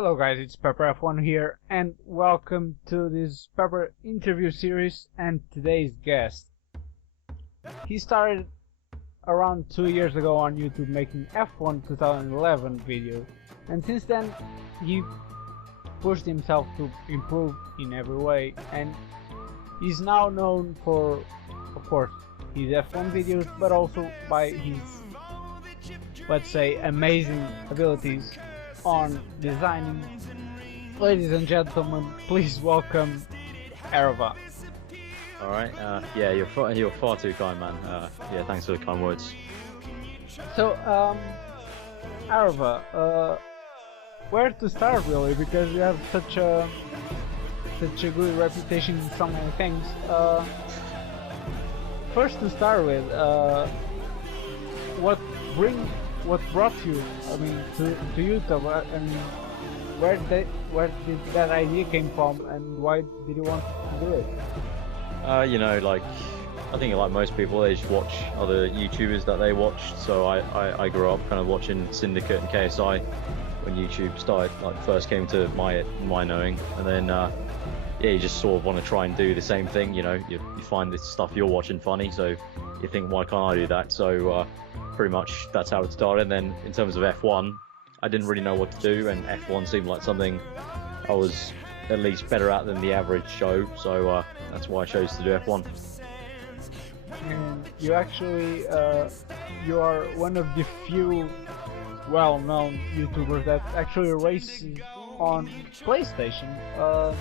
Hello guys, it's Pepper F1 here, and welcome to this Pepper interview series and today's guest. He started around 2 years ago on YouTube making F1 2011 videos, and since then he pushed himself to improve in every way, and he's now known for, of course, his F1 videos, but also by his, let's say, amazing abilities on designing. Ladies and gentlemen, please welcome Aarava. Alright, yeah, you're far too kind, man. Yeah, thanks for the kind words. So, Aarava, where to start really? Because you have such a good reputation in so many things. First to start with, what brought you, to YouTube? Where did that idea came from, and why did you want to do it? I think like most people, they just watch other YouTubers that they watched. So I grew up kind of watching Syndicate and KSI when YouTube started, first came to my knowing, and then yeah, you just sort of want to try and do the same thing. You find this stuff you're watching funny, so you think, why can't I do that? So pretty much that's how it started. And then in terms of F1, I didn't really know what to do, and F1 seemed like something I was at least better at than the average show, so that's why I chose to do F1. And you actually, you are one of the few well-known YouTubers that actually races on PlayStation.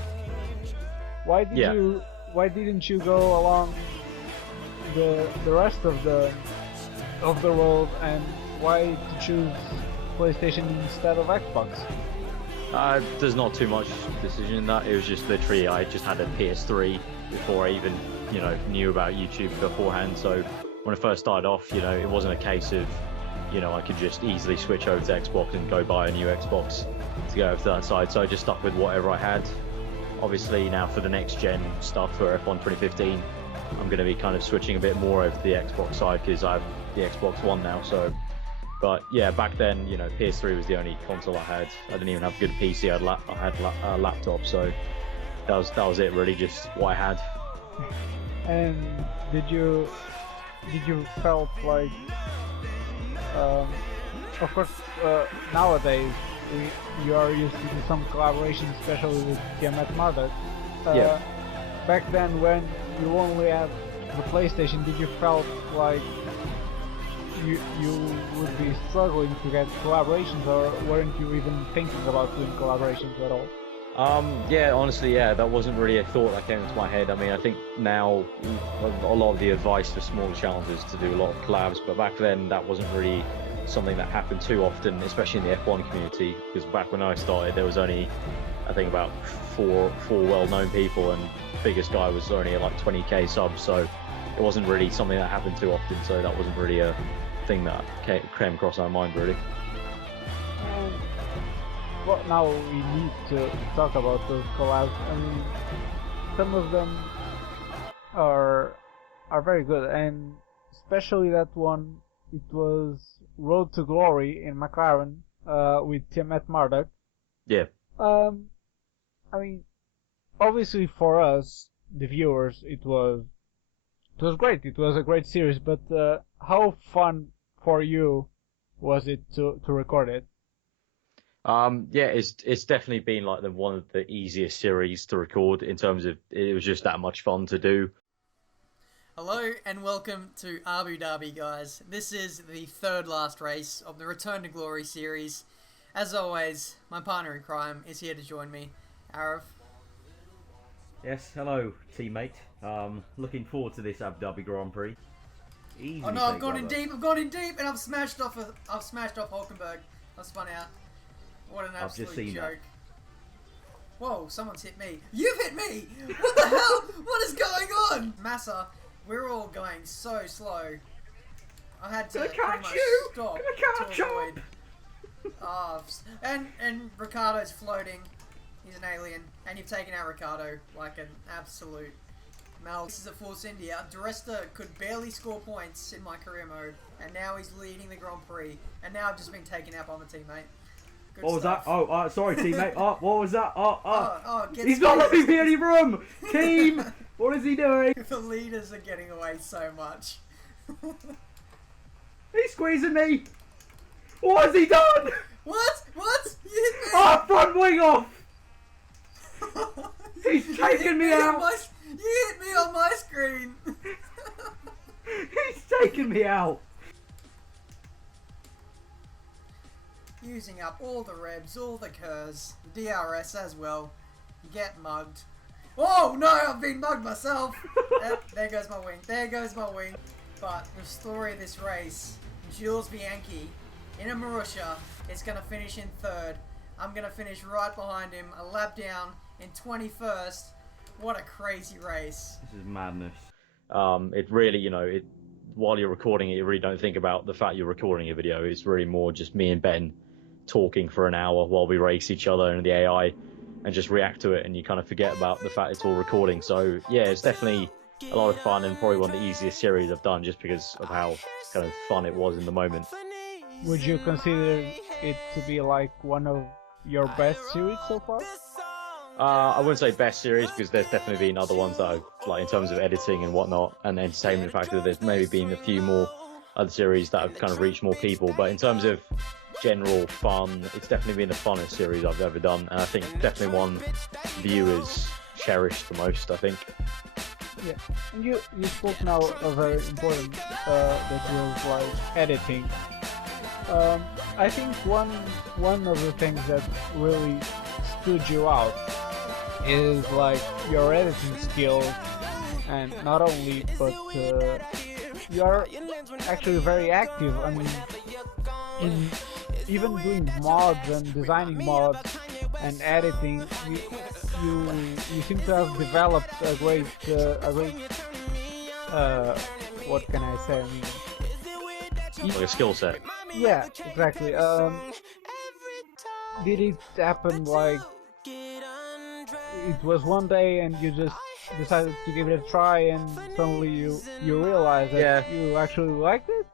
Why didn't you go along the rest of the world, and why to choose PlayStation instead of Xbox? There's not too much decision in that. It was just literally I just had a PS3 before I even knew about YouTube beforehand. So when I first started off, it wasn't a case of I could just easily switch over to Xbox and go buy a new Xbox to go over to that side. So I just stuck with whatever I had. Obviously now for the next gen stuff for F1 2015, I'm going to be kind of switching a bit more over to the Xbox side because I have the Xbox One now. So, but yeah, back then, PS3 was the only console I had. I didn't even have a good PC. I had a laptop, so that was it really, just what I had. And did you felt like, of course, nowadays you are used to do some collaborations, especially with TMS Murdoch. Yeah. Back then, when you only had the PlayStation, did you felt like you would be struggling to get collaborations, or weren't you even thinking about doing collaborations at all? Yeah, honestly, yeah, that wasn't really a thought that came into my head. I think now a lot of the advice for smaller channels is to do a lot of collabs, but back then that wasn't really something that happened too often, especially in the F1 community, because back when I started there was only, I think, about four well-known people, and the biggest guy was only at like 20k subs, so it wasn't really something that happened too often, so that wasn't really a thing that came across our mind really. Well, now we need to talk about those collabs. Some of them are very good, and especially that one. It was Road to Glory in McLaren with Tiamat Murdoch. Yeah. Obviously for us, the viewers, it was great. It was a great series, but how fun for you was it to record it? Yeah, it's definitely been like one of the easiest series to record in terms of it was just that much fun to do. Hello and welcome to Abu Dhabi, guys. This is the third last race of the Return to Glory series. As always, my partner in crime is here to join me, Aarava. Yes, hello, teammate. Looking forward to this Abu Dhabi Grand Prix. Easy. Oh no, I've gone in deep, and I've smashed off Hulkenberg. I've spun out. What an absolute joke. Whoa, someone's hit me. You've hit me! What the hell? What is going on? Massa, we're all going so slow. I had to pretty much stop to avoid. And Ricardo's floating. He's an alien. And you've taken out Ricardo like an absolute melt. This is a Force India. Duresta could barely score points in my career mode, and now he's leading the Grand Prix. And now I've just been taken out by my teammate. Good What was that? stuff. Oh, sorry, teammate. Oh, what was that? Get He's not letting squeezed. me any room! Team! What is he doing? The leaders are getting away so much. He's squeezing me! What has he done? What? What? You hit me! Oh, front wing off! He's You taking hit me on out! You hit me on my screen! He's taking me out! Using up all the rebs, all the curs, the DRS as well. You get mugged. Oh no, I've been mugged myself! There goes my wing, there goes my wing. But the story of this race, Jules Bianchi in a Marussia is going to finish in 3rd. I'm going to finish right behind him, a lap down in 21st. What a crazy race. This is madness. It really, while you're recording it, you really don't think about the fact you're recording a video. It's really more just me and Ben talking for an hour while we race each other and the AI and just react to it, and you kind of forget about the fact it's all recording. So yeah, it's definitely a lot of fun and probably one of the easiest series I've done just because of how kind of fun it was in the moment. Would you consider it to be like one of your best series so far? I wouldn't say best series because there's definitely been other ones that are, like, in terms of editing and whatnot and the entertainment factor, there's maybe been a few more other series that have kind of reached more people, but in terms of general fun, it's definitely been the funnest series I've ever done, and I think definitely one viewers cherish the most, I think. Yeah, and you spoke now a very important that was like editing. I think one of the things that really stood you out is like your editing skills, and not only, but you are actually very active. I mean, in even doing mods and designing mods and editing, you seem to have developed a great what can I say? I mean, Like a skill set. yeah, exactly. Did it happen like it was one day and you just decided to give it a try and suddenly you realized that you actually liked it?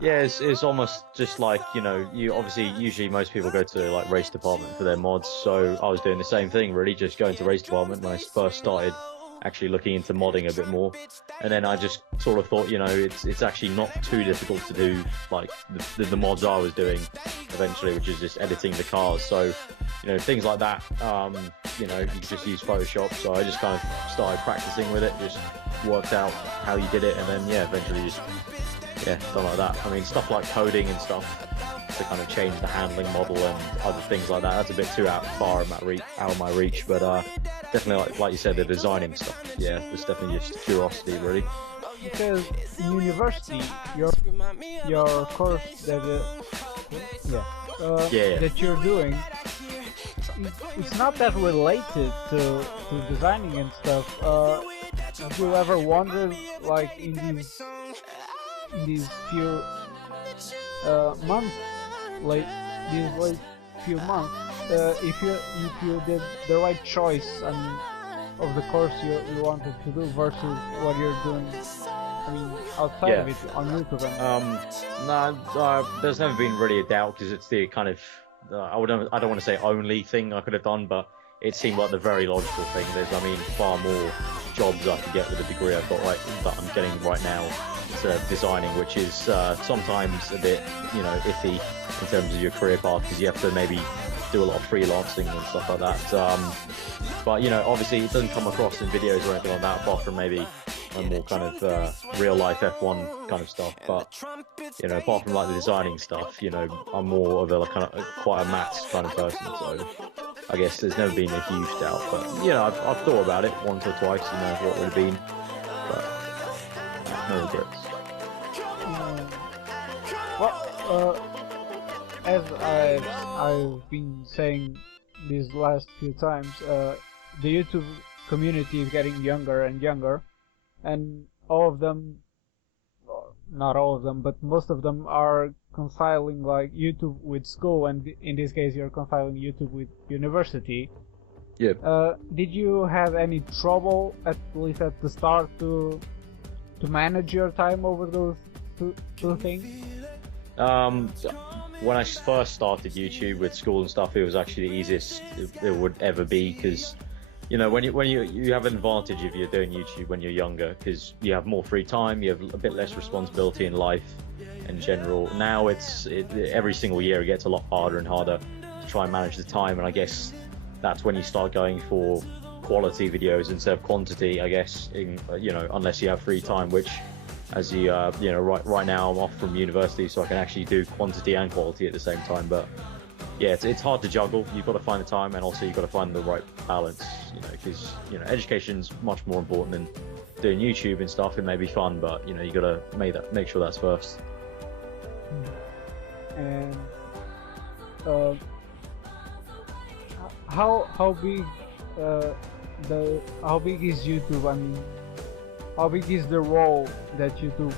Yeah, it's almost just like, you obviously, usually most people go to like race department for their mods, so I was doing the same thing really, just going to race department when I first started actually looking into modding a bit more, and then I just sort of thought, it's actually not too difficult to do like the mods I was doing eventually, which is just editing the cars. So things like that, you can just use Photoshop, so I just kind of started practicing with it, just worked out how you did it, and then eventually just stuff like that. I mean, stuff like coding and stuff to kind of change the handling model and other things like that, that's a bit too out of my reach, but definitely like you said, the designing stuff, it's definitely just curiosity really. Because in university, your course that that you're doing, it's not that related to designing and stuff. Have you ever wondered, like in these few months, these few months, if you did the right choice of the course you wanted to do versus what you're doing, I mean, outside of it on YouTube? No, there's never been really a doubt, because it's the kind of I don't want to say only thing I could have done, but it seemed like the very logical thing. There's, far more jobs I could get with the degree I've got that I'm getting right now to designing, which is sometimes a bit, iffy in terms of your career path, because you have to maybe do a lot of freelancing and stuff like that. But obviously it doesn't come across in videos or anything like that, apart from maybe a more kind of real life F1 kind of stuff. But apart from like the designing stuff, I'm more of a quite a maths kind of person, so I guess there's never been a huge doubt. But I've thought about it once or twice, what would have been, but no regrets. As I've been saying these last few times, the YouTube community is getting younger and younger, and all of them, not all of them, but most of them are reconciling like YouTube with school, and in this case you're reconciling YouTube with university. Yeah. Did you have any trouble, at least at the start, to manage your time over those two things? when I first started YouTube with school and stuff, it was actually the easiest it would ever be, because you know, when you have an advantage if you're doing YouTube when you're younger, because you have more free time, you have a bit less responsibility in life in general. Now every single year it gets a lot harder and harder to try and manage the time, and I guess that's when you start going for quality videos instead of quantity, I guess, you know, unless you have free time, which, as you know, right now I'm off from university, so I can actually do quantity and quality at the same time. But yeah, it's hard to juggle. You've got to find the time, and also you've got to find the right balance, you know, because, you know, education's much more important than doing YouTube and stuff. It may be fun, but, you know, you got to make sure that's first. And how big how big is YouTube? I mean, how big is the role that YouTube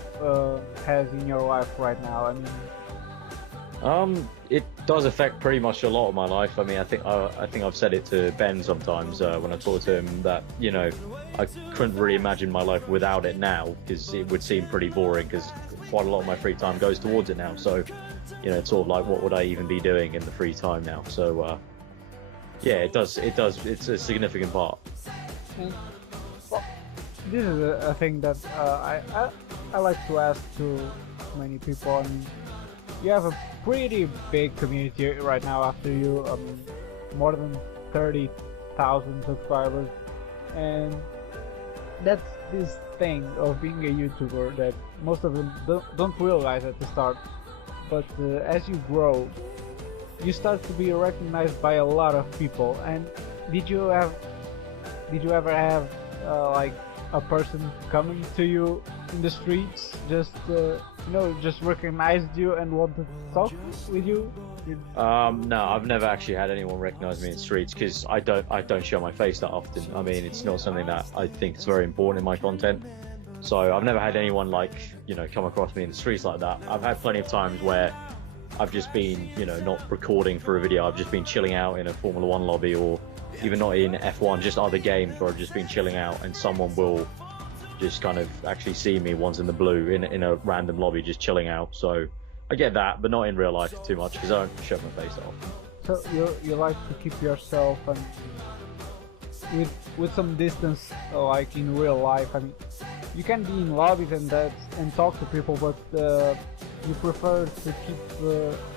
has in your life right now? I mean, it does affect pretty much a lot of my life. I mean, I think I've said it to Ben sometimes when I talk to him, that, you know, I couldn't really imagine my life without it now, because it would seem pretty boring, because quite a lot of my free time goes towards it now. So, you know, it's sort of like, what would I even be doing in the free time now? So yeah, it does, it's a significant part. and, well, this is a thing that I like to ask to many people. I mean, you have a pretty big community right now after you, more than 30,000 subscribers, and that's this thing of being a YouTuber that most of them don't realize at the start. But as you grow, you start to be recognized by a lot of people. And did you ever have like a person coming to you in the streets, just you know, just recognized you and wanted to talk with you? No, I've never actually had anyone recognize me in the streets, because I don't show my face that often. I mean, it's not something that I think is very important in my content. So I've never had anyone, like, you know, come across me in the streets like that. I've had plenty of times where I've just been, you know, not recording for a video. I've just been chilling out in a Formula 1 lobby, or even not in F1, just other games where I've just been chilling out, and someone will just kind of actually see me once in the blue in a random lobby just chilling out. So I get that, but not in real life too much, because I don't show my face that often. So you like to keep yourself and with some distance, like in real life. I mean, you can be in lobbies and talk to people, but you prefer to keep,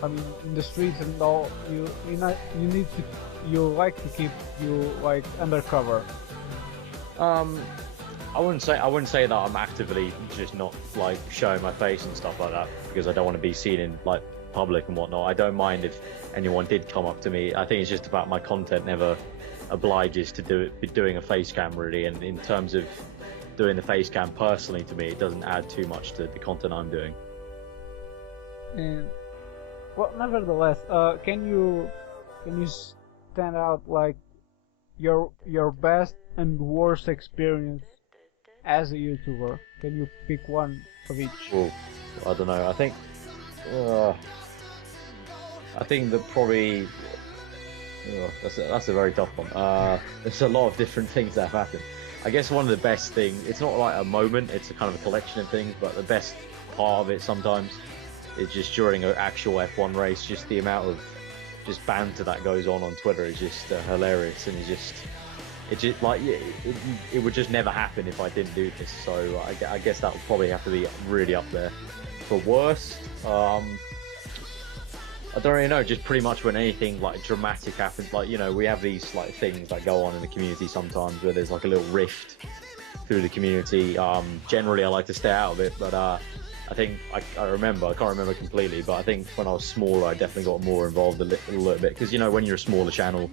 I mean, in the streets and all. You like to keep like undercover. I wouldn't say that I'm actively just not like showing my face and stuff like that, because I don't want to be seen in like public and whatnot. I don't mind if anyone did come up to me. I think it's just about my content never obliges to be doing a face cam, really. And in terms of doing the face cam personally, to me, it doesn't add too much to the content I'm doing. And well, nevertheless, can you stand out like your best and worst experience as a YouTuber? Can you pick one of each? Well, I don't know. I think that probably that's a very tough one. There's a lot of different things that have happened. I guess one of the best things, it's not like a moment, it's a kind of a collection of things, but the best part of it sometimes is just during an actual F1 race, just the amount of just banter that goes on Twitter is just hilarious, and it just like it would just never happen if I didn't do this. So I guess that would probably have to be really up there. For worst, I don't really know, just pretty much when anything like dramatic happens. Like, you know, we have these like things that go on in the community sometimes where there's like a little rift through the community. Generally I like to stay out of it, but I think I can't remember completely, but I think when I was smaller I definitely got more involved a little bit, because, you know, when you're a smaller channel,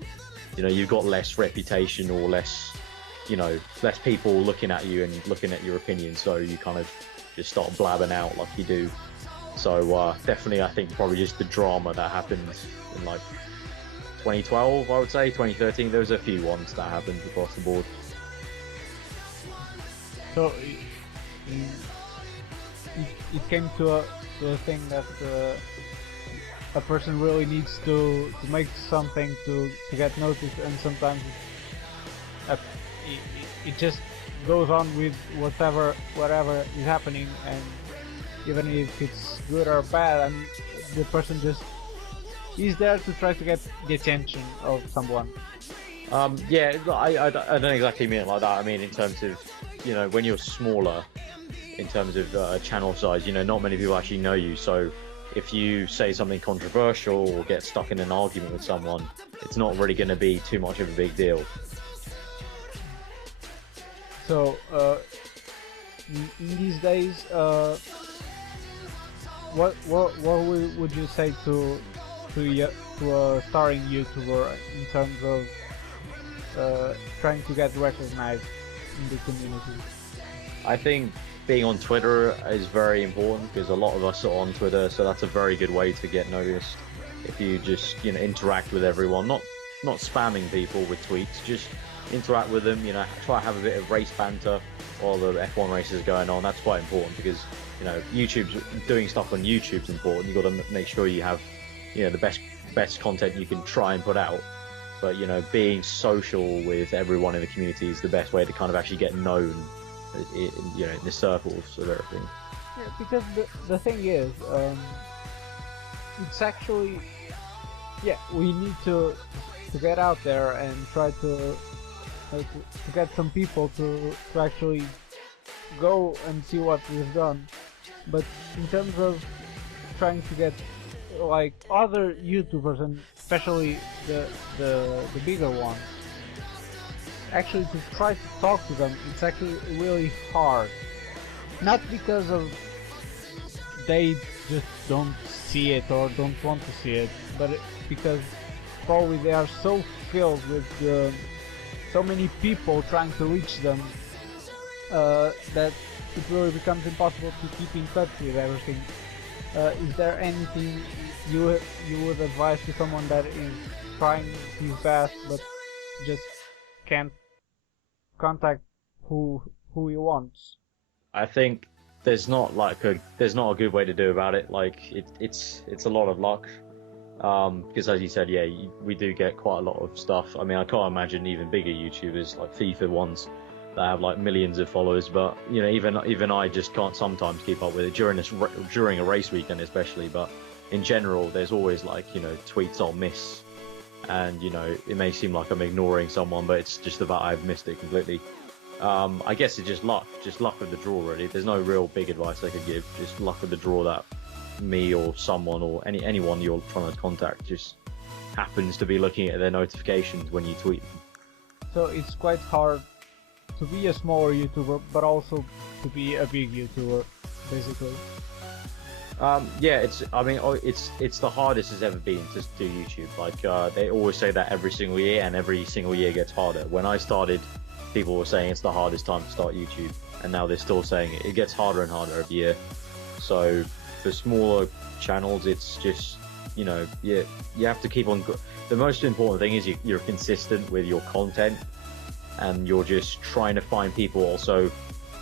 you know, you've got less reputation or less people looking at you and looking at your opinion, so you kind of just start blabbing out like you do. So definitely, I think probably just the drama that happened in like 2012, I would say, 2013. There was a few ones that happened across the board. So it came to a thing that a person really needs to make something to get noticed, and sometimes it just goes on with whatever is happening, and even if it's good or bad, and the person just he's there to try to get the attention of someone. Yeah, I don't exactly mean it like that. I mean in terms of, you know, when you're smaller, in terms of channel size, you know, not many people actually know you. So if you say something controversial or get stuck in an argument with someone, it's not really going to be too much of a big deal. So in these days, what would you say to a starring YouTuber in terms of trying to get recognized in the community? I think being on Twitter is very important because a lot of us are on Twitter, so that's a very good way to get noticed. If you just, you know, interact with everyone, not spamming people with tweets, just interact with them, you know, try to have a bit of race banter while the F1 race is going on. That's quite important because, you know, doing stuff on YouTube's important. You've got to make sure you have, you know, the best content you can try and put out. But, you know, being social with everyone in the community is the best way to kind of actually get known, you know, in the circles of everything. Yeah, because the thing is, it's actually, yeah, we need to get out there and try to get some people to actually go and see what we've done. But in terms of trying to get like other YouTubers, and especially the bigger ones, actually to try to talk to them, it's actually really hard. Not because of they just don't see it or don't want to see it, but because probably they are so filled with so many people trying to reach them that it really becomes impossible to keep in touch with everything. Is there anything you would advise to someone that is trying his best but just can't contact who he wants? I think there's not a good way to do about it. Like it's a lot of luck. Because as you said, yeah, we do get quite a lot of stuff. I mean, I can't imagine even bigger YouTubers like FIFA ones that have like millions of followers. But you know, even I just can't sometimes keep up with it during a race weekend, especially. But in general, there's always like, you know, tweets I'll miss, and you know, it may seem like I'm ignoring someone, but it's just about I've missed it completely. I guess it's just luck of the draw, really. There's no real big advice I could give. Just luck of the draw that me or someone or anyone you're trying to contact just happens to be looking at their notifications when you tweet. So it's quite hard to be a smaller YouTuber, but also to be a big YouTuber, basically. Yeah, it's the hardest it's ever been to do YouTube. Like they always say that every single year, and every single year gets harder. When I started, people were saying it's the hardest time to start YouTube, and now they're still saying it gets harder and harder every year. So for smaller channels, it's just, you know, you have to keep on. The most important thing is you're consistent with your content, and you're just trying to find people also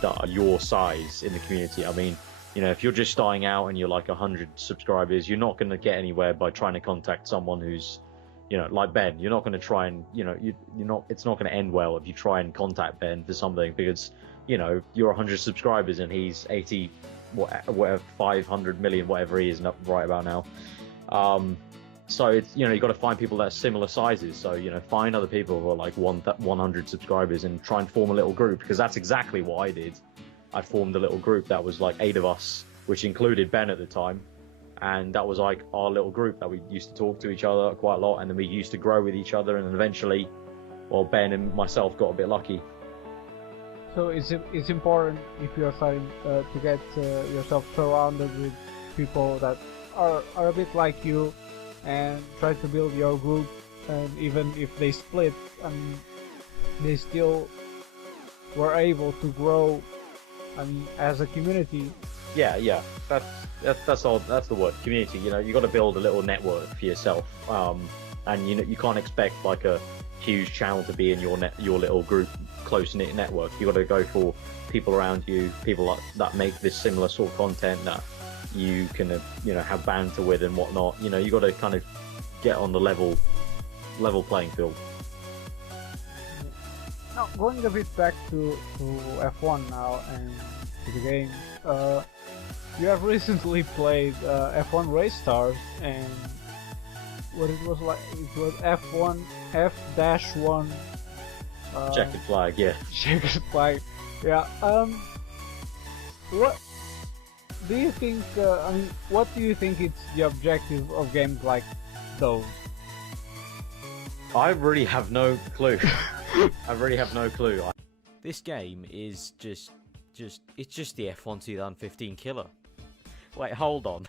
that are your size in the community. I mean, you know, if you're just starting out and you're like 100 subscribers, you're not going to get anywhere by trying to contact someone who's, you know, like Ben. You're not going to try and, you know, it's not going to end well if you try and contact Ben for something, because, you know, you're 100 subscribers and he's 80, whatever, 500 million, whatever he is right about now. So it's, you know, you got to find people that are similar sizes. So, you know, find other people who are like 100 subscribers and try and form a little group, because that's exactly what I did. I formed a little group that was like 8 of us, which included Ben at the time, and that was like our little group that we used to talk to each other quite a lot, and then we used to grow with each other, and then eventually, well, Ben and myself got a bit lucky. So it's important, if you're starting to get yourself surrounded with people that are a bit like you, and try to build your group, and even if they split, I mean, they still were able to grow, I mean, as a community. Yeah, that's all. That's the word, community. You know, you got to build a little network for yourself, and you know, you can't expect like a huge channel to be in your little group, close-knit network. You got to go for people around you, people that make this similar sort of content that you can, you know, have banter with and whatnot. You know, you got to kind of get on the level playing field. Now, going a bit back to F1 now and to the game, you have recently played F1 Race Stars, and what it was like. It was F1, F-1. Checkered flag, yeah. Checkered flag, yeah. What do you think? I mean, what do you think it's the objective of games like those? I really have no clue. I really have no clue. This game is just it's just the F1 2015 killer. Wait, hold on.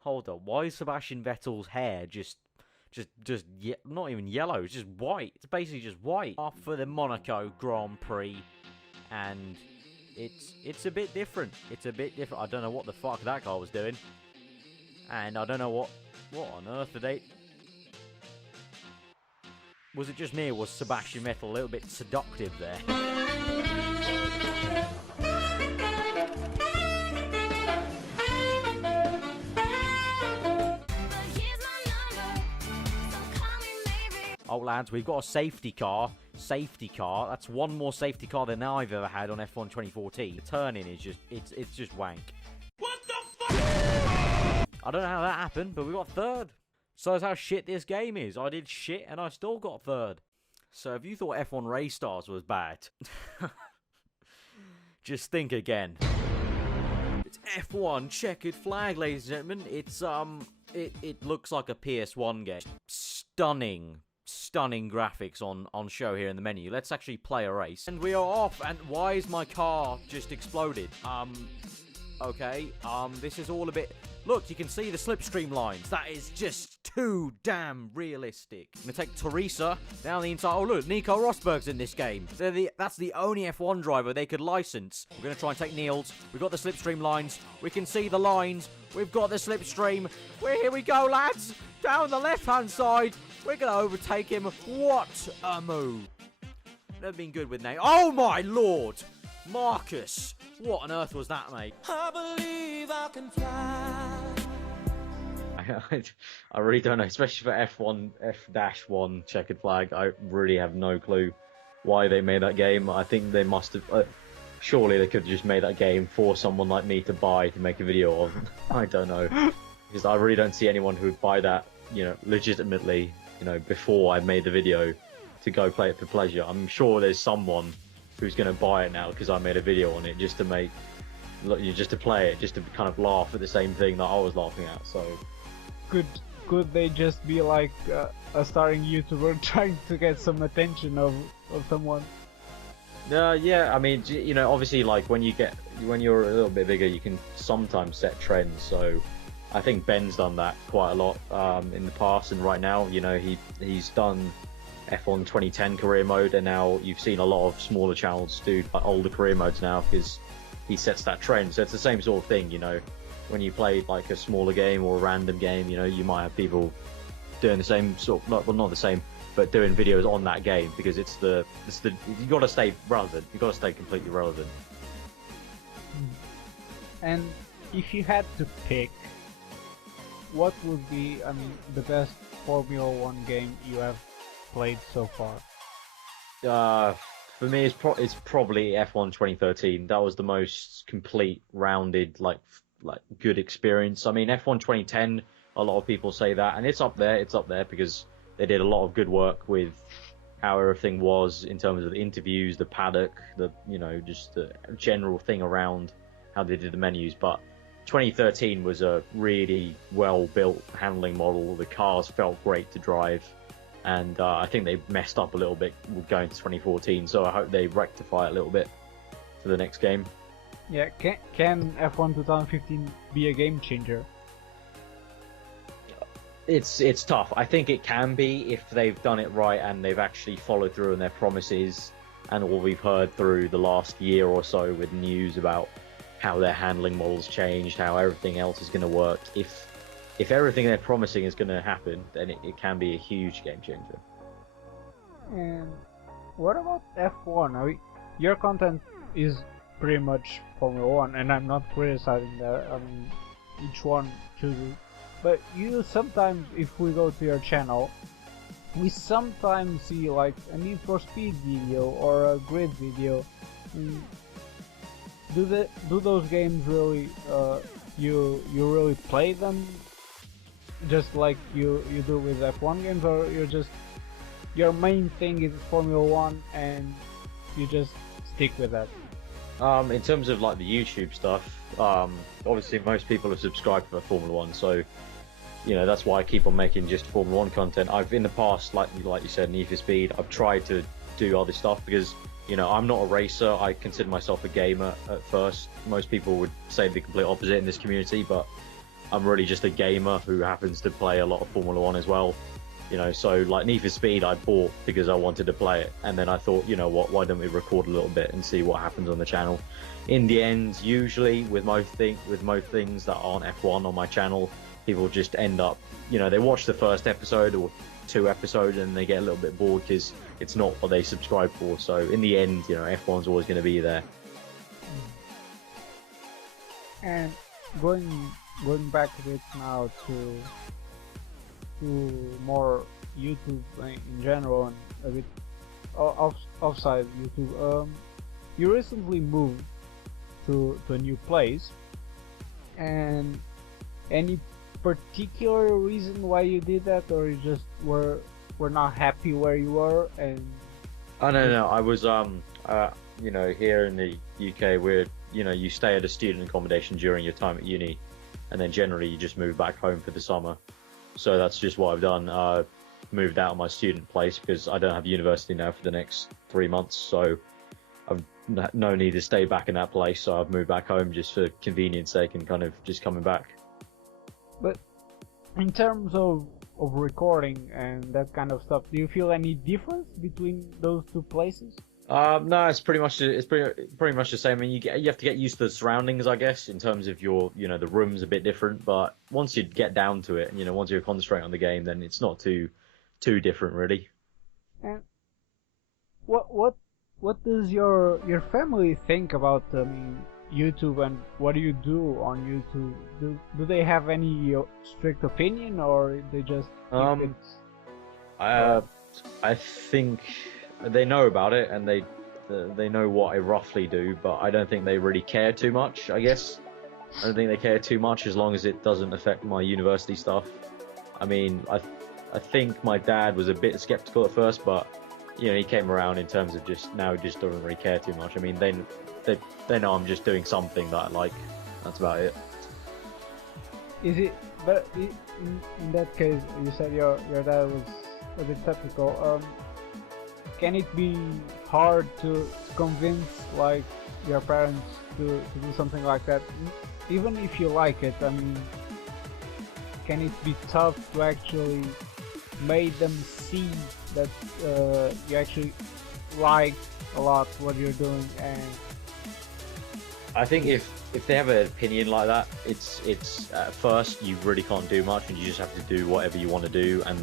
Hold on. Why is Sebastian Vettel's hair just not even yellow? It's just white. It's basically just white. Off for the Monaco Grand Prix, and it's a bit different. It's a bit different. I don't know what the fuck that guy was doing, and I don't know what on earth did they. Was it just me, or was Sebastian Vettel a little bit seductive there? Oh lads, we've got a safety car. Safety car. That's one more safety car than I've ever had on F1 2014. The turning is just, it's just wank. What the fuck? I don't know how that happened, but we got third. So that's how shit this game is. I did shit and I still got third. So if you thought F1 Race Stars was bad, just think again. It's F1 checkered flag, ladies and gentlemen. It's it looks like a PS1 game. Stunning graphics on show here in the menu. Let's actually play a race. And we are off. And why is my car just exploded? Okay. This is all a bit. Look, you can see the slipstream lines. That is just too damn realistic. I'm gonna take Teresa down the inside. Oh, look, Nico Rosberg's in this game. That's the only F1 driver they could license. We're gonna try and take Niels. We've got the slipstream lines. We can see the lines. We've got the slipstream. Here we go, lads. Down the left-hand side. We're gonna overtake him. What a move. Never been good with Nate. Oh, my Lord. Marcus. What on earth was that, mate? I believe I can fly. I really don't know, especially for F1, F-1 checkered flag. I really have no clue why they made that game. I think they must have. Surely they could have just made that game for someone like me to buy to make a video of. I don't know, because I really don't see anyone who would buy that, you know, legitimately, you know, before I made the video to go play it for pleasure. I'm sure there's someone who's going to buy it now because I made a video on it just to make, just to play it, just to kind of laugh at the same thing that I was laughing at. So. Could they just be like a starring YouTuber trying to get some attention of someone? Yeah, I mean, you know, obviously, like when you're a little bit bigger, you can sometimes set trends. So I think Ben's done that quite a lot in the past, and right now, you know, he's done F1 2010 career mode, and now you've seen a lot of smaller channels do older career modes now because he sets that trend. So it's the same sort of thing, you know. When you play like a smaller game or a random game, you know, you might have people doing the same sort of, well, not the same, but doing videos on that game because it's the you got to stay relevant. You got to stay completely relevant. And if you had to pick, what would be, I mean, the best Formula 1 game you have played so far? For me, it's probably F1 2013. That was the most complete, rounded, like good experience. I mean, F1 2010, a lot of people say that, and it's up there because they did a lot of good work with how everything was in terms of the interviews, the paddock, the, you know, just the general thing around how they did the menus. But 2013 was a really well built handling model. The cars felt great to drive, and I think they messed up a little bit going to 2014, so I hope they rectify it a little bit for the next game. Yeah, can F1 2015 be a game changer? It's tough. I think it can be if they've done it right and they've actually followed through on their promises and all we've heard through the last year or so with news about how their handling models changed, how everything else is going to work. If everything they're promising is going to happen, then it can be a huge game changer. And what about F1? I mean, your content is pretty much Formula 1, and I'm not criticizing that. I mean, each one chooses. But you sometimes, if we go to your channel, we sometimes see like a Need for Speed video or a Grid video. Do those games really? You really play them? just like you do with F1 games, or you're just your main thing is Formula One and you just stick with that? In terms of like the YouTube stuff, obviously most people are subscribed for Formula One, so that's why I keep on making just Formula One content. I've in the past, like you said, Need for Speed, I've tried to do other stuff because I'm not a racer. I consider myself a gamer at first. Most people would say the complete opposite in this community, but I'm really just a gamer who happens to play a lot of Formula One as well. So like Need for Speed I bought because I wanted to play it, and then I thought, what, why don't we record a little bit and see what happens on the channel. In the end, usually with most things that aren't F1 on my channel, people just end up, they watch the first episode or 2 episodes and they get a little bit bored because it's not what they subscribe for. So in the end, F1's always going to be there. And going back a bit now to more YouTube in general and a bit offside YouTube. You recently moved to a new place, and any particular reason why you did that, or you just were not happy where you were? And oh no, I was here in the UK, where you stay at a student accommodation during your time at uni, and then generally you just move back home for the summer. So that's just what I've done. Moved out of my student place because I don't have university now for the next 3 months, so I've no need to stay back in that place. So I've moved back home just for convenience sake and kind of just coming back. But in terms of recording and that kind of stuff, do you feel any difference between those two places? No, it's pretty much the same. I mean, you have to get used to the surroundings, I guess, in terms of your the room's a bit different. But once you get down to it, once you concentrate on the game, then it's not too different really. And what does your family think about YouTube, and what do you do on YouTube? Do they have any strict opinion, or they just I think they know about it, and they know what I roughly do, but I don't think they really care too much, I guess. I don't think they care too much as long as it doesn't affect my university stuff. I mean, I think my dad was a bit skeptical at first, but he came around in terms of just now he just doesn't really care too much. I mean, they know I'm just doing something that I like. That's about it. Is it? But in that case, you said your dad was a bit skeptical. Can it be hard to convince like your parents to do something like that, even if you like it? I mean, can it be tough to actually make them see that you actually like a lot what you're doing? And I think if they have an opinion like that, it's at first you really can't do much, and you just have to do whatever you want to do, and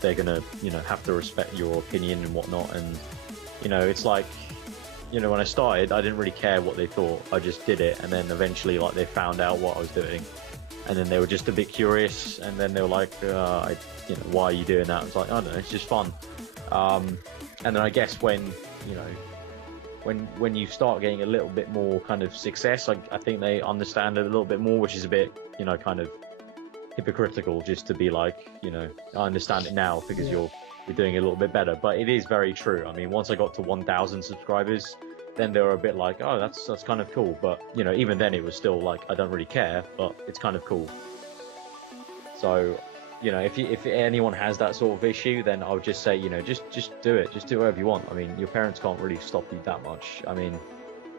they're gonna have to respect your opinion and whatnot. And it's like when I started, I didn't really care what they thought. I just did it, and then eventually like they found out what I was doing, and then they were just a bit curious, and then they were like, why are you doing that? It's like, I don't know, it's just fun. And then I guess when you start getting a little bit more kind of success, I think they understand it a little bit more, which is a bit, kind of hypocritical just to be like, I understand it now because you're doing it a little bit better. But it is very true. I mean, once I got to 1,000 subscribers, then they were a bit like, oh, that's kind of cool. But, even then it was still like, I don't really care, but it's kind of cool. So, if anyone has that sort of issue, then I would just say, just do it. Just do whatever you want. I mean, your parents can't really stop you that much. I mean,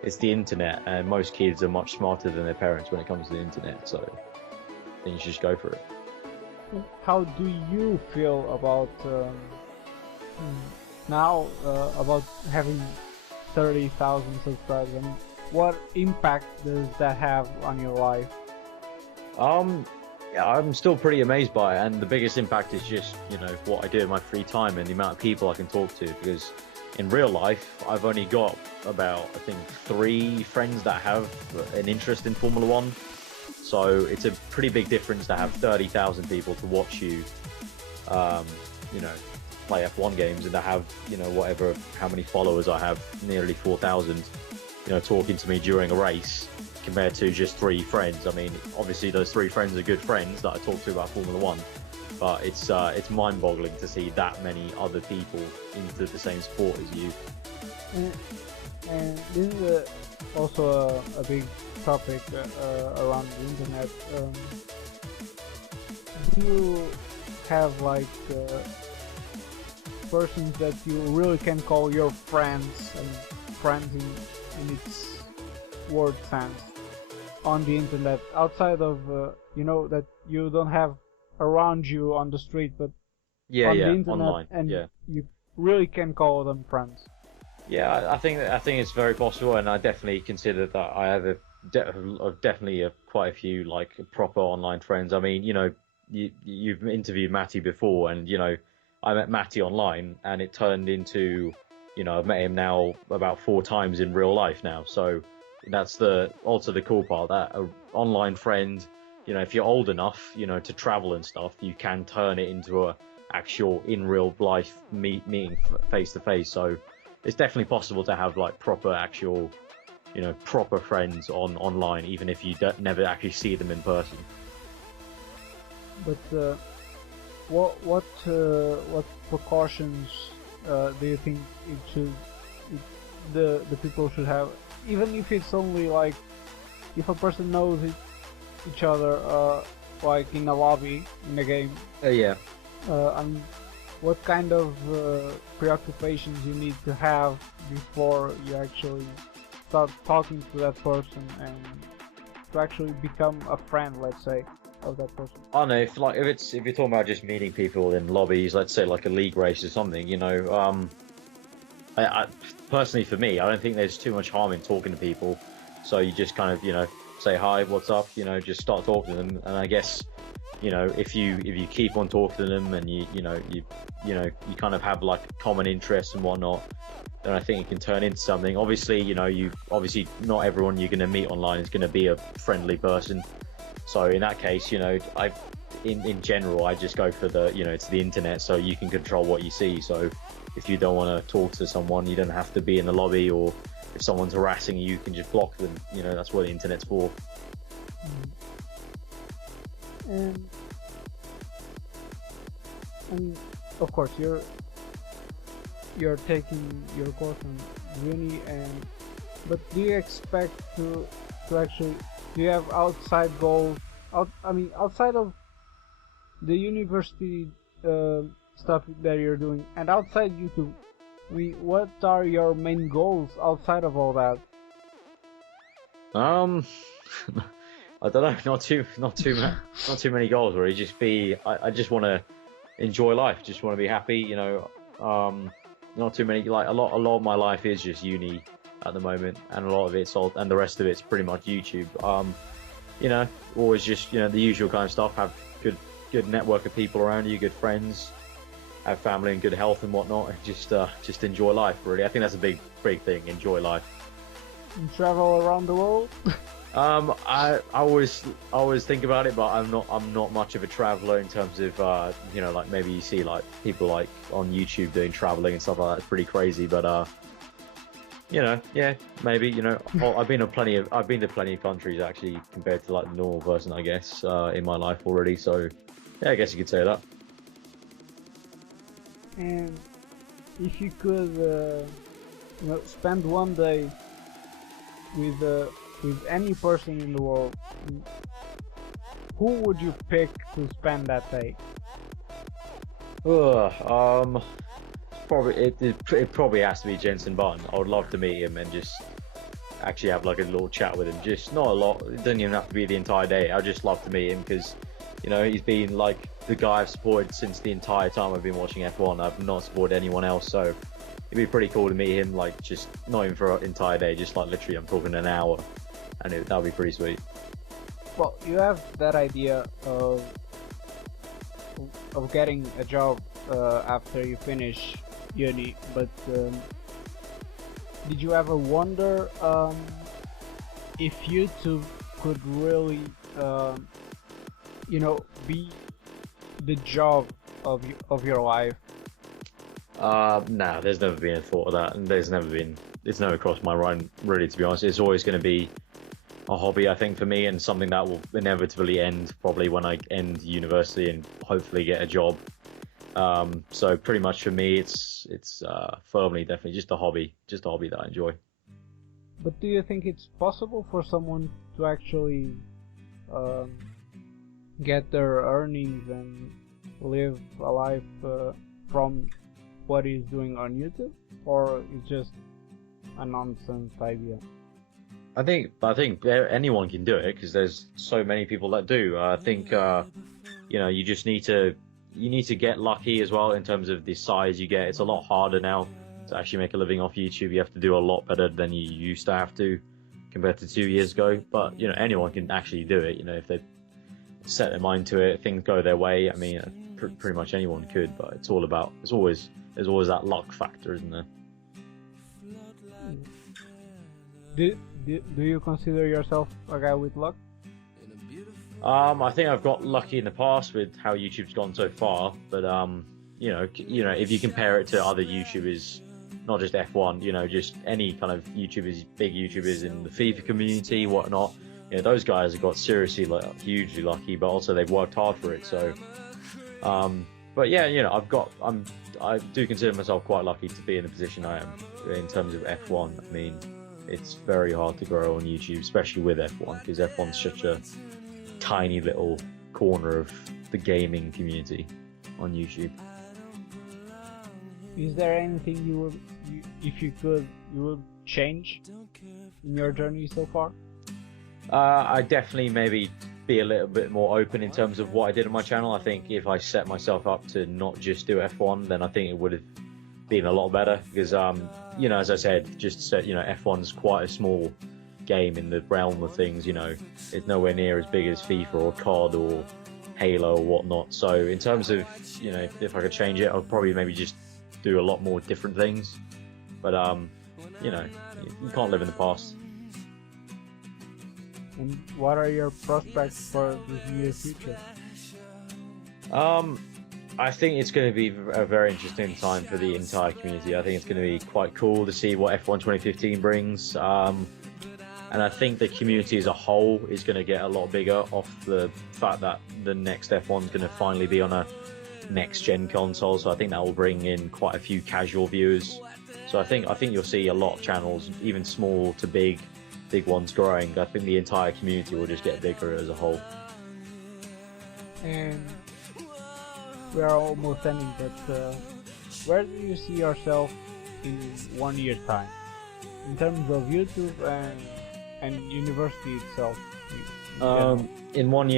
it's the internet, and most kids are much smarter than their parents when it comes to the internet. So then you should just go for it. How do you feel about now about having 30,000 subscribers? I mean, what impact does that have on your life? Yeah, I'm still pretty amazed by it, and the biggest impact is just, what I do in my free time and the amount of people I can talk to, because in real life, I've only got about, I think, 3 friends that have an interest in Formula One, so it's a pretty big difference to have 30,000 people to watch you, play F1 games, and to have, how many followers I have, nearly 4,000, talking to me during a race. compared to just 3 friends. I mean, obviously those 3 friends are good friends that I talk to about Formula One, but it's mind-boggling to see that many other people into the same sport as you. And this is also a big topic around the internet. Do you have like persons that you really can call your friends, and friends in its word sense, on the internet, outside of that you don't have around you on the street, but on the internet, online, and you really can call them friends? Yeah, I think it's very possible, and I definitely consider that I have definitely quite a few like proper online friends. I mean, you've interviewed Matty before, and I met Matty online, and it turned into, I've met him now about 4 times in real life now. So that's also the cool part, that an online friend, if you're old enough, to travel and stuff, you can turn it into a actual in real life meeting face to face. So it's definitely possible to have like proper actual, proper friends online, even if you never actually see them in person. But what precautions do you think the people should have, even if it's only like if a person knows each other like in a lobby in a game? Yeah. I mean, what kind of preoccupations you need to have before you actually start talking to that person and to actually become a friend, let's say, of that person? I don't know, if you're talking about just meeting people in lobbies, let's say like a league race or something, I personally, for me, I don't think there's too much harm in talking to people. So you just kind of, say hi, what's up, just start talking to them. And I guess, if you keep on talking to them, and you kind of have like common interests and whatnot, then I think it can turn into something. Obviously, not everyone you're going to meet online is going to be a friendly person. So in that case, in general, I just go for it's the internet, so you can control what you see. So if you don't want to talk to someone, you don't have to be in the lobby, or if someone's harassing you, you can just block them. That's what the internet's for. And of course, you're taking your course on uni, but do you expect to actually, do you have outside goals? Outside of the university stuff that you're doing, and outside YouTube, what are your main goals outside of all that? I don't know, not too many goals, really. I just want to enjoy life, just want to be happy. Not too many. Like a lot of my life is just uni at the moment, and a lot of it's all, and the rest of it's pretty much YouTube. Always just the usual kind of stuff. Have good network of people around you, good friends, have family and good health and whatnot. And just enjoy life, really. I think that's a big thing. Enjoy life. And travel around the world. I always think about it, but I'm not much of a traveler in terms of like maybe you see like people like on YouTube doing traveling and stuff like that. It's pretty crazy, but yeah, maybe I've been to plenty of countries actually compared to like the normal person, I guess, in my life already. So yeah, I guess you could say that. And if you could spend one day with any person in the world, who would you pick to spend that day? It probably has to be Jensen Button. I would love to meet him and just actually have like a little chat with him. Just not a lot. It doesn't even have to be the entire day. I'd just love to meet him because, he's been like the guy I've supported since the entire time I've been watching F1. I've not supported anyone else, so it'd be pretty cool to meet him. Like just not even for an entire day, just like literally I'm talking an hour, and that'd be pretty sweet. Well, you have that idea of getting a job after you finish uni, but did you ever wonder if YouTube could really be the job of your life? Nah, there's never been a thought of that, and it's never crossed my mind, really, to be honest. It's always going to be a hobby, I think, for me, and something that will inevitably end probably when I end university and hopefully get a job. So pretty much for me, it's firmly definitely just a hobby that I enjoy. But do you think it's possible for someone to actually get their earnings and live a life from what he's doing on YouTube, or it's just a nonsense idea? I think anyone can do it because there's so many people that do. I think you just need to get lucky as well in terms of the size you get. It's a lot harder now to actually make a living off YouTube. You have to do a lot better than you used to have to compared to 2 years ago. But anyone can actually do it. If they set their mind to it, things go their way. I mean, pretty much anyone could. But there's always that luck factor, isn't there? Do you consider yourself a guy with luck? I think I've got lucky in the past with how YouTube's gone so far, but if you compare it to other YouTubers, not just F1, just any kind of YouTubers, big YouTubers in the FIFA community, whatnot, those guys have got seriously hugely lucky, but also they've worked hard for it. So, but yeah, I do consider myself quite lucky to be in the position I am in terms of F1. I mean, it's very hard to grow on YouTube, especially with F1, because F1's such a tiny little corner of the gaming community on YouTube. Is there anything if you could, you would change in your journey so far? I definitely maybe be a little bit more open in terms of what I did on my channel. I think if I set myself up to not just do F1, then I think it would have been a lot better because, as I said, F1's quite a small game in the realm of things. It's nowhere near as big as FIFA or COD or Halo or whatnot. So in terms of, if I could change it, I'd probably maybe just do a lot more different things. But, you can't live in the past. And what are your prospects for this near future? I think it's going to be a very interesting time for the entire community. I think it's going to be quite cool to see what F1 2015 brings. And I think the community as a whole is going to get a lot bigger off the fact that the next F1 is going to finally be on a next-gen console. So I think that will bring in quite a few casual viewers. So I think you'll see a lot of channels, even small to big ones growing. I think the entire community will just get bigger as a whole. And we are almost ending, but where do you see yourself in 1 year's time? In terms of YouTube and university itself? In 1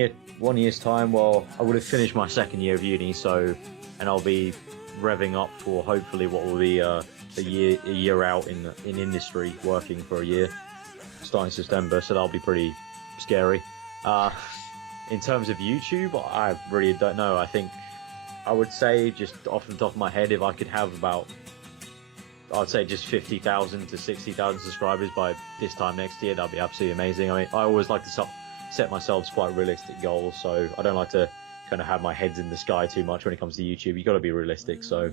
year's time, well, I would have finished my second year of uni, and I'll be revving up for hopefully what will be a year out in industry, working for a year, starting September. So that'll be pretty scary. In terms of YouTube, I really don't know. I think I would say, just off the top of my head, if I could have I'd say just 50,000 to 60,000 subscribers by this time next year, that'd be absolutely amazing. I mean, I always like to set myself quite realistic goals, so I don't like to kind of have my heads in the sky too much when it comes to YouTube. You got to be realistic. So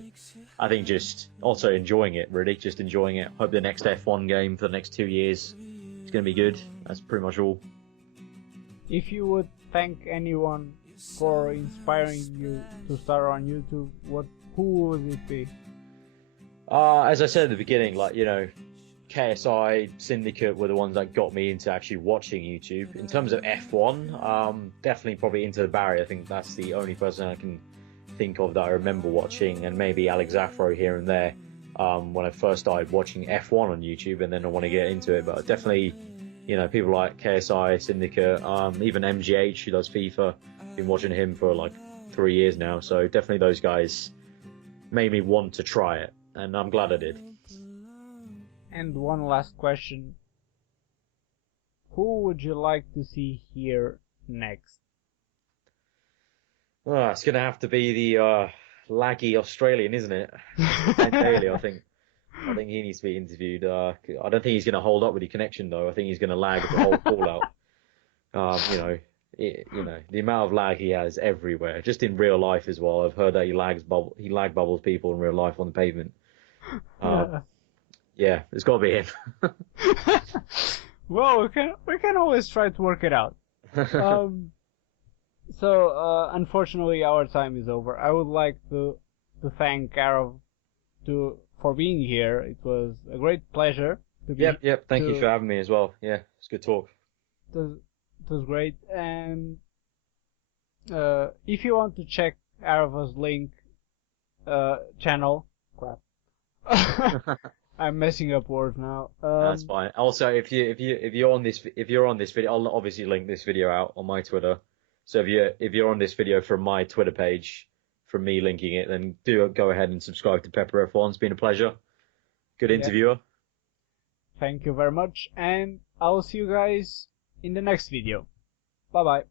I think just also enjoying it, really, just enjoying it. Hope the next F1 game for the next 2 years is going to be good. That's pretty much all. If you would thank anyone for inspiring you to start on YouTube, who would it be? As I said at the beginning, KSI, Syndicate were the ones that got me into actually watching YouTube. In terms of F1, definitely probably Into the Barrier. I think that's the only person I can think of that I remember watching, and maybe Alex Afro here and there when I first started watching F1 on YouTube, and then I want to get into it. But definitely, people like KSI, Syndicate, even MGH, who does FIFA. Been watching him for like 3 years now, so definitely those guys made me want to try it, and I'm glad I did. And one last question. Who would you like to see here next? It's going to have to be the laggy Australian, isn't it? Ben Daly, I think he needs to be interviewed. I don't think he's going to hold up with the connection, though. I think he's going to lag the whole call out. The amount of lag he has everywhere, just in real life as well. I've heard that he lag bubbles people in real life on the pavement. Yeah, it's got to be him. Well, we can always try to work it out. Unfortunately, our time is over. I would like to thank Aarava for being here. It was a great pleasure to be. Yep. Thank you for having me as well. Yeah, it's good talk. It was great. And if you want to check Aarava's link channel, crap. I'm messing up words now. That's fine. Also, if you're on this video, I'll obviously link this video out on my Twitter. So if you're on this video from my Twitter page, from me linking it, then do go ahead and subscribe to Pepper F1. It's been a pleasure. Good interviewer. Thank you very much, and I'll see you guys in the next video. Bye bye.